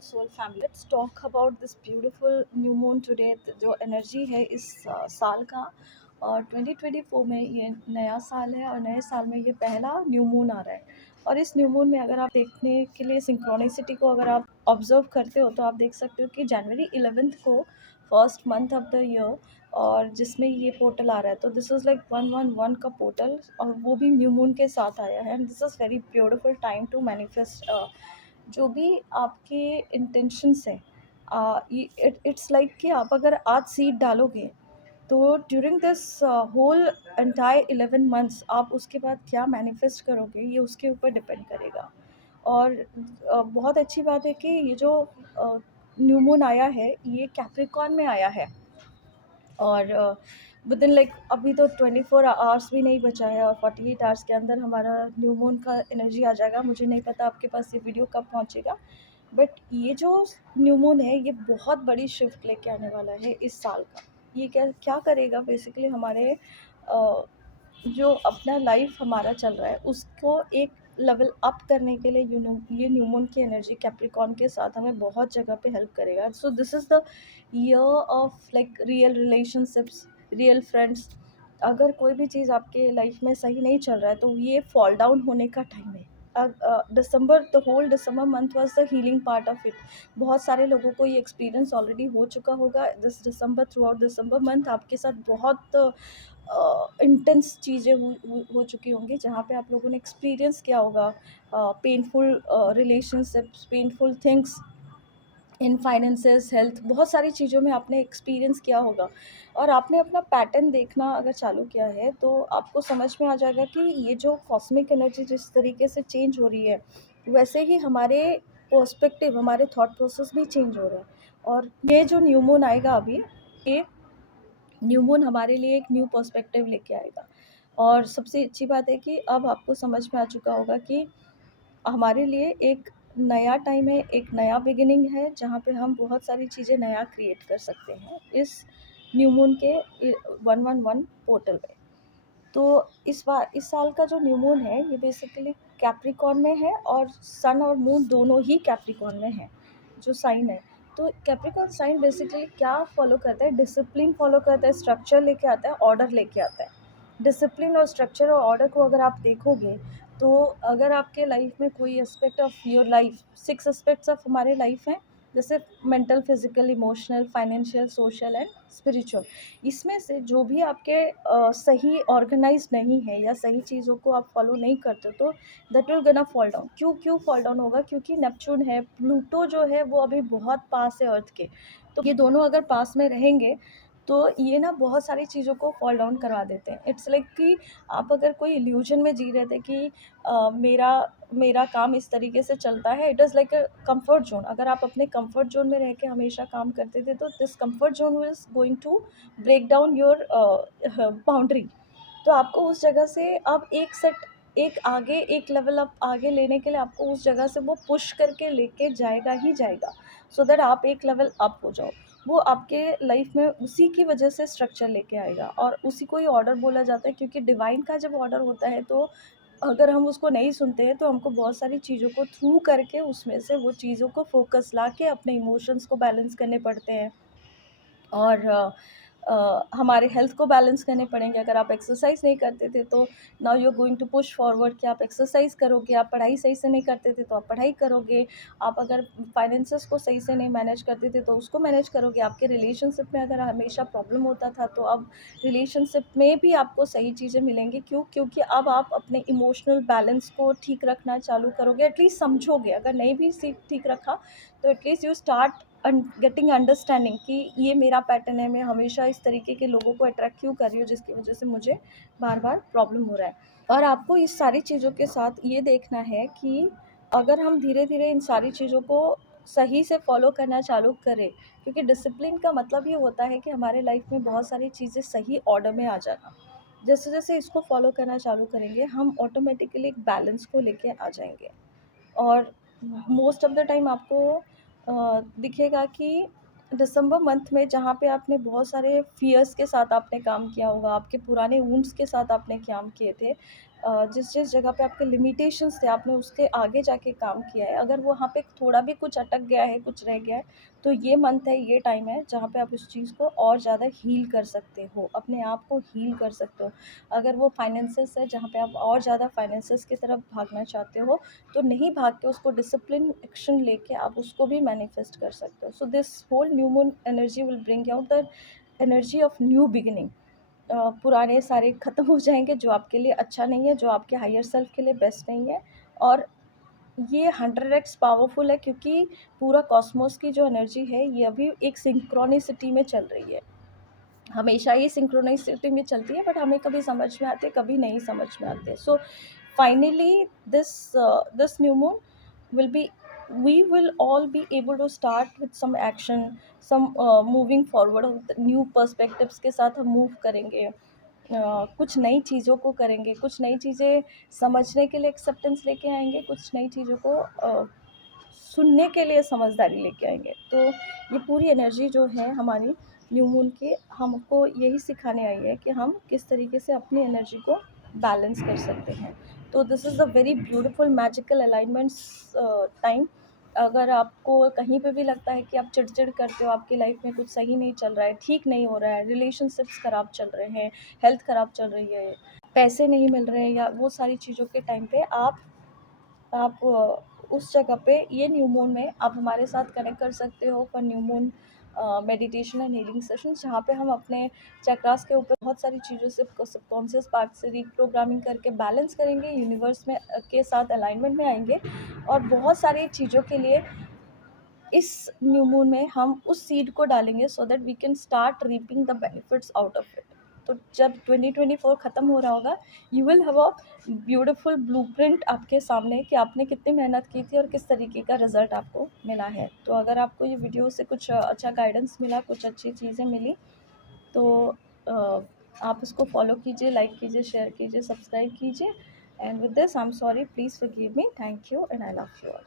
Beautiful soul family, let's talk about this beautiful new moon today. जो energy है इस साल का, और 2024 में ये नया साल है, और नए साल में ये पहला न्यू मून आ रहा है। और इस न्यू मून में अगर आप देखने के लिए सिंक्रोनिसिटी को अगर आप ऑब्जर्व करते हो, तो आप देख सकते हो कि जनवरी 11 को first month of the year, और जिसमें ये पोर्टल आ रहा है, तो दिस इज़ लाइक 111 का पोर्टल, और वो भी न्यू मून के साथ आया है। And this is very beautiful time to manifest जो भी आपके इंटेंशंस हैं। इट्स लाइक कि आप अगर आज सीड डालोगे, तो during this whole entire 11 months आप उसके बाद क्या मैनिफेस्ट करोगे, ये उसके ऊपर डिपेंड करेगा। और बहुत अच्छी बात है कि ये जो न्यू मून आया है, ये कैप्रिकॉर्न में आया है। और विद इन लाइक अभी तो 24 आवर्स भी नहीं बचा है, और 48 आवर्स के अंदर हमारा न्यू मून का एनर्जी आ जाएगा। मुझे नहीं पता आपके पास ये वीडियो कब पहुंचेगा, बट ये जो न्यू मून है, ये बहुत बड़ी शिफ्ट लेके आने वाला है इस साल का। ये क्या क्या करेगा बेसिकली, हमारे जो अपना लाइफ हमारा चल रहा है उसको एक लेवल अप करने के लिए ये न्यू मून की एनर्जी कैप्रिकॉर्न के साथ हमें बहुत जगह पे हेल्प करेगा। So this is the year of like real relationships, real friends. अगर कोई भी चीज़ आपके लाइफ में सही नहीं चल रहा है, तो ये फॉल डाउन होने का टाइम है। December, the whole December month was the healing part of it. बहुत सारे लोगों को ये एक्सपीरियंस ऑलरेडी हो चुका होगा। This December, through out December month आपके साथ बहुत इंटेंस चीज़ें हो चुकी होंगी, जहाँ पे आप लोगों ने एक्सपीरियंस किया होगा painful relationships, painful things in finances, health, बहुत सारी चीज़ों में आपने एक्सपीरियंस किया होगा। और आपने अपना पैटर्न देखना अगर चालू किया है, तो आपको समझ में आ जाएगा कि ये जो कॉस्मिक एनर्जी जिस तरीके से चेंज हो रही है, वैसे ही हमारे पर्सपेक्टिव, हमारे थॉट प्रोसेस भी चेंज हो रहा है। और ये जो न्यू मून आएगा अभी, ये न्यू मून हमारे लिए एक न्यू पर्सपेक्टिव लेके आएगा। और सबसे अच्छी बात है कि अब आपको समझ में आ चुका होगा कि हमारे लिए एक नया टाइम है, एक नया बिगिनिंग है, जहाँ पे हम बहुत सारी चीज़ें नया क्रिएट कर सकते हैं इस न्यू मून के 111 पोर्टल पे। तो इस साल का जो न्यू मून है, ये बेसिकली कैप्रिकॉर्न में है, और सन और मून दोनों ही कैप्रिकॉर्न में है, जो साइन है। तो कैप्रिकॉर्न साइन बेसिकली क्या फॉलो करता है, डिसिप्लिन फॉलो करता है, स्ट्रक्चर लेके आता है, ऑर्डर लेके आता है। डिसिप्लिन और स्ट्रक्चर और ऑर्डर को अगर आप देखोगे, तो अगर आपके लाइफ में कोई aspect of your life, 6 aspects of हमारे लाइफ हैं, जैसे mental, physical, emotional, financial, social and spiritual. इसमें से जो भी आपके सही ऑर्गेनाइज नहीं है, या सही चीज़ों को आप फॉलो नहीं करते हो, तो दैट विल गना फॉल डाउन। क्यों फॉल डाउन होगा? क्योंकि नेपच्यून है, प्लूटो जो है वो अभी बहुत पास है अर्थ के। तो ये दोनों अगर पास में रहेंगे, तो ये ना बहुत सारी चीज़ों को फॉल डाउन करवा देते हैं। इट्स लाइक कि आप अगर कोई इल्यूजन में जी रहे थे कि मेरा मेरा काम इस तरीके से चलता है, it is like a comfort zone. अगर आप अपने कंफर्ट जोन में रह के हमेशा काम करते थे, तो this comfort zone is going to break down your boundary. तो आपको उस जगह से अब एक लेवल अप आगे लेने के लिए आपको उस जगह से वो पुश करके लेके जाएगा ही जाएगा, सो दैट आप एक लेवल अप हो जाओ। वो आपके लाइफ में उसी की वजह से स्ट्रक्चर लेके आएगा, और उसी को ही ऑर्डर बोला जाता है। क्योंकि डिवाइन का जब ऑर्डर होता है, तो अगर हम उसको नहीं सुनते हैं, तो हमको बहुत सारी चीज़ों को थ्रू करके उसमें से वो चीज़ों को फोकस ला के अपने इमोशंस को बैलेंस करने पड़ते हैं। और हमारे हेल्थ को बैलेंस करने पड़ेंगे। अगर आप एक्सरसाइज नहीं करते थे, तो now you are going to push forward कि आप एक्सरसाइज करोगे। आप पढ़ाई सही से नहीं करते थे, तो आप पढ़ाई करोगे। आप अगर फाइनेंसेस को सही से नहीं मैनेज करते थे, तो उसको मैनेज करोगे। आपके रिलेशनशिप में अगर हमेशा प्रॉब्लम होता था, तो अब रिलेशनशिप में भी आपको सही चीज़ें मिलेंगी। क्योंकि अब आप अपने इमोशनल बैलेंस को ठीक रखना चालू करोगे, एटलीस्ट समझोगे। अगर नहीं भी ठीक रखा, तो at least you start getting understanding कि ये मेरा पैटर्न है, मैं हमेशा इस तरीके के लोगों को अट्रैक्ट क्यों कर रही हूँ, जिसकी वजह से मुझे बार बार प्रॉब्लम हो रहा है। और आपको इस सारी चीज़ों के साथ ये देखना है कि अगर हम धीरे धीरे इन सारी चीज़ों को सही से फॉलो करना चालू करें, क्योंकि डिसिप्लिन का मतलब ये होता है कि हमारे लाइफ में बहुत सारी चीज़ें सही ऑर्डर में आ जाना। जैसे जैसे इसको फॉलो करना चालू करेंगे, हम ऑटोमेटिकली एक बैलेंस को लेके आ जाएंगे। और मोस्ट ऑफ द टाइम आपको दिखेगा कि दिसंबर मंथ में, जहाँ पे आपने बहुत सारे फ़ियर्स के साथ आपने काम किया होगा, आपके पुराने वुंड्स के साथ आपने काम किए थे, जिस जिस जगह पे आपके लिमिटेशंस थे, आपने उसके आगे जाके काम किया है, अगर वहाँ पे थोड़ा भी कुछ अटक गया है, कुछ रह गया है, तो ये मंथ है, ये टाइम है जहाँ पे आप उस चीज़ को और ज़्यादा हील कर सकते हो, अपने आप को हील कर सकते हो। अगर वो फाइनेंसेस है जहाँ पे आप और ज़्यादा फाइनेंसेस की तरफ भागना चाहते हो, तो नहीं भाग के उसको डिसिप्लिन एक्शन लेके आप उसको भी मैनिफेस्ट कर सकते हो। So this whole new moon energy will bring out the energy of new beginning. पुराने सारे ख़त्म हो जाएँगे जो आपके लिए अच्छा नहीं है, जो आपके हायर सेल्फ के लिए बेस्ट नहीं है। और ये 100x पावरफुल है, क्योंकि पूरा कॉस्मोस की जो एनर्जी है ये अभी एक सिंक्रोनिसिटी में चल रही है। हमेशा ही सिंक्रोनिसिटी में चलती है, बट हमें कभी समझ में आते, कभी नहीं समझ में आते। So finally this new moon will be we will all be able to start with some action, some moving forward of new perspectives के साथ हम मूव करेंगे। कुछ नई चीज़ों को करेंगे, कुछ नई चीज़ें समझने के लिए एक्सेप्टेंस लेके आएंगे, कुछ नई चीज़ों को सुनने के लिए समझदारी लेके आएंगे। तो ये पूरी एनर्जी जो है हमारी न्यू मून की, हमको यही सिखाने आई है कि हम किस तरीके से अपनी एनर्जी को बैलेंस कर सकते हैं। तो this is the very beautiful magical alignments time. अगर आपको कहीं पे भी लगता है कि आप चिड़चिड़ करते हो, आपकी लाइफ में कुछ सही नहीं चल रहा है, ठीक नहीं हो रहा है, रिलेशनशिप्स ख़राब चल रहे हैं, हेल्थ ख़राब चल रही है, पैसे नहीं मिल रहे हैं, या वो सारी चीज़ों के टाइम पे आप उस जगह पे ये न्यू मून में आप हमारे साथ कनेक्ट कर सकते हो for new moon meditation and healing sessions, जहाँ पे हम अपने चक्रास के ऊपर बहुत सारी चीज़ों से सबकॉन्शियस पार्ट से रीप्रोग्रामिंग करके बैलेंस करेंगे, यूनिवर्स में के साथ अलाइनमेंट में आएंगे, और बहुत सारी चीज़ों के लिए इस न्यू मून में हम उस सीड को डालेंगे, so that we can start reaping the benefits out of it. तो जब 2024 ख़त्म हो रहा होगा, you will have a beautiful blueprint आपके सामने कि आपने कितनी मेहनत की थी और किस तरीके का रिजल्ट आपको मिला है। तो अगर आपको ये वीडियो से कुछ अच्छा गाइडेंस मिला, कुछ अच्छी चीज़ें मिली, तो आप इसको फॉलो कीजिए, लाइक कीजिए, शेयर कीजिए, सब्सक्राइब कीजिए। And with this I am sorry, please forgive me, thank you and I love you all.